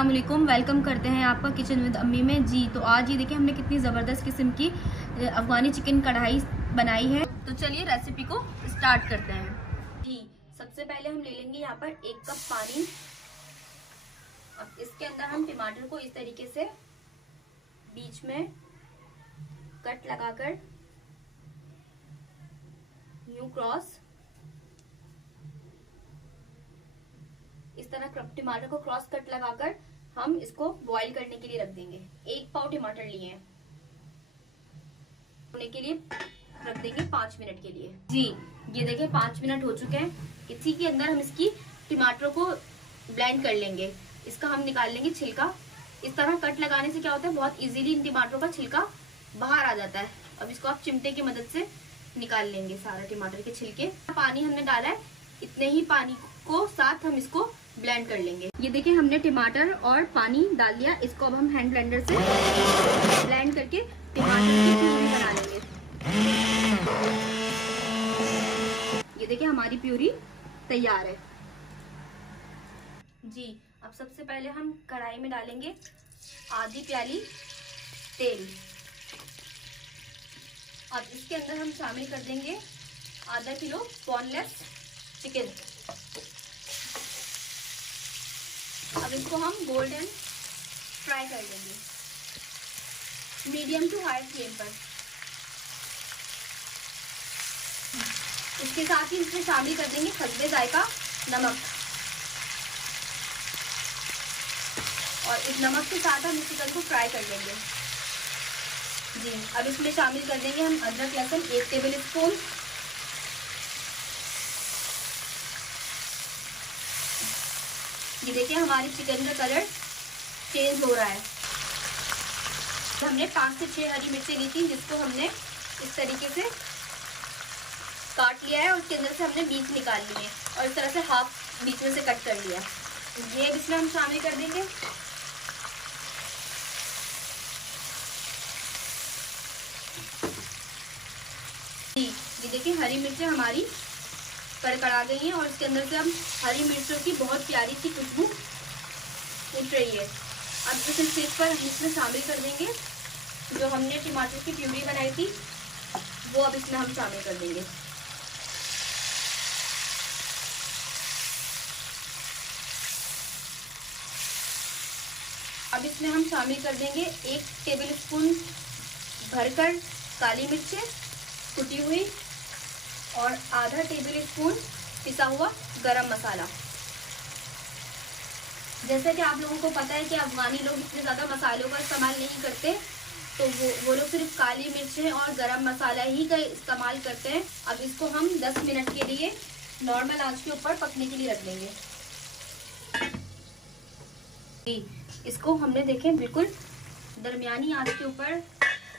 अस्सलाम वालेकुम, वेलकम करते हैं आपका किचन विद अम्मी में। जी तो आज ये देखिए हमने कितनी ज़बरदस्त किस्म की अफगानी चिकन कढ़ाई बनाई है। तो चलिए रेसिपी को स्टार्ट करते हैं। जी सबसे पहले हम ले लेंगे यहाँ पर 1 कप पानी। अब इसके अंदर हम टमाटर को इस तरीके से बीच में कट लगाकर यूं क्रॉस, इस तरह टमाटर को क्रॉस कट लगाकर हम इसको बॉईल करने के लिए रख देंगे। 1 पाव टमाटर लिए हैं, होने के लिए रख देंगे 5 मिनट के लिए। जी ये देखिए 5 मिनट हो चुके हैं। इसी के अंदर हम इसकी टमाटरों को ब्लेंड कर लेंगे। इसका हम निकाल लेंगे छिलका। इस तरह कट लगाने से क्या होता है, बहुत इजीली इन टमाटरों का छिलका बाहर आ जाता है। अब इसको आप चिमटे की मदद से निकाल लेंगे सारा टमाटर के छिलके। पानी हमने डाला है, इतने ही पानी को साथ हम इसको ब्लेंड कर लेंगे। ये देखिए हमने टमाटर और पानी डाल दिया। इसको अब हम हैंड ब्लेंडर से ब्लेंड करके टमाटर की प्यूरी बना लेंगे। ये देखिए हमारी प्यूरी तैयार है। जी अब सबसे पहले हम कढ़ाई में डालेंगे आधी प्याली तेल। अब इसके अंदर हम शामिल कर देंगे आधा किलो बोनलेस चिकन। अब इसको हम गोल्डन फ्राई कर लेंगे मीडियम टू हाई फ्लेम पर। इसके साथ ही इसमें शामिल कर देंगे हस्बे जायका नमक, और इस नमक के साथ हम चिकन को फ्राई कर लेंगे। जी अब इसमें शामिल कर देंगे हम अदरक लहसुन 1 टेबल स्पून। ये देखिए हमारी चिकन का कलर चेंज हो रहा है। हमने 5 से 6 हरी मिर्चें ली थी, जिसको हमने इस तरीके से काट लिया है और उसके अंदर से हमने बीज निकाल लिए और इस तरह से हाफ बीच में से कट कर लिया। ये इसमें हम शामिल कर देंगे। ये देखिए हरी मिर्चें हमारी कड़कड़ा गई हैं और इसके अंदर से हम हरी मिर्चों की बहुत प्यारी सी खुशबू उठ रही है। अब इस स्टेज पर हम इसमें शामिल कर देंगे जो हमने टमाटर की प्यूरी बनाई थी, वो अब इसमें हम शामिल कर देंगे। अब इसमें हम शामिल कर देंगे 1 टेबल स्पून भरकर काली मिर्चें कुटी हुई और आधा टेबल स्पून पिसा हुआ गरम मसाला। जैसे कि आप लोगों को पता है कि अफगानी लोग इतने ज़्यादा मसालों का इस्तेमाल नहीं करते, तो वो लोग सिर्फ काली मिर्चें और गरम मसाला ही का इस्तेमाल करते हैं। अब इसको हम 10 मिनट के लिए नॉर्मल आंच के ऊपर पकने के लिए रख देंगे। इसको हमने देखें बिल्कुल दरमियानी आंच के ऊपर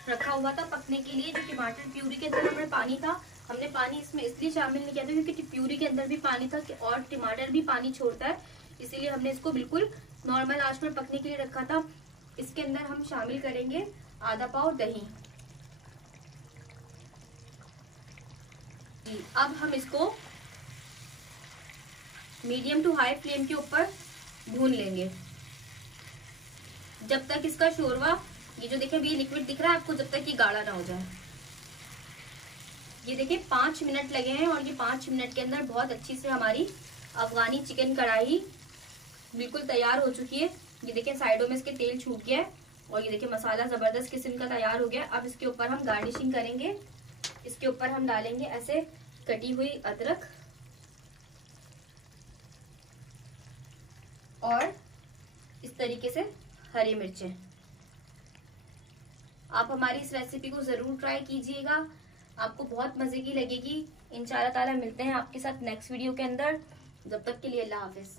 रखा हुआ था पकने के लिए। जो टमाटर प्यूरी के अंदर हमारे पानी था, हमने पानी इसमें इसलिए शामिल नहीं किया था क्योंकि प्यूरी के अंदर भी पानी था और टमाटर भी पानी छोड़ता है, इसीलिए हमने इसको बिल्कुल नॉर्मल आंच पर पकने के लिए रखा था। इसके अंदर हम शामिल करेंगे आधा पाव दही। अब हम इसको मीडियम टू हाई फ्लेम के ऊपर भून लेंगे जब तक इसका शोरबा, ये जो देखिए अभी लिक्विड दिख रहा है आपको, जब तक ये गाढ़ा ना हो जाए। ये देखिए 5 मिनट लगे हैं और ये 5 मिनट के अंदर बहुत अच्छी से हमारी अफगानी चिकन कढ़ाई बिल्कुल तैयार हो चुकी है। ये देखिए साइडों में इसके तेल छूट गया है और ये देखिए मसाला जबरदस्त किस्म का तैयार हो गया। अब इसके ऊपर हम गार्निशिंग करेंगे। इसके ऊपर हम डालेंगे ऐसे कटी हुई अदरक और इस तरीके से हरी मिर्चें। आप हमारी इस रेसिपी को जरूर ट्राई कीजिएगा, आपको बहुत मजे की लगेगी। इंशाल्लाह ताला मिलते हैं आपके साथ नेक्स्ट वीडियो के अंदर। जब तक के लिए अल्लाह हाफिज।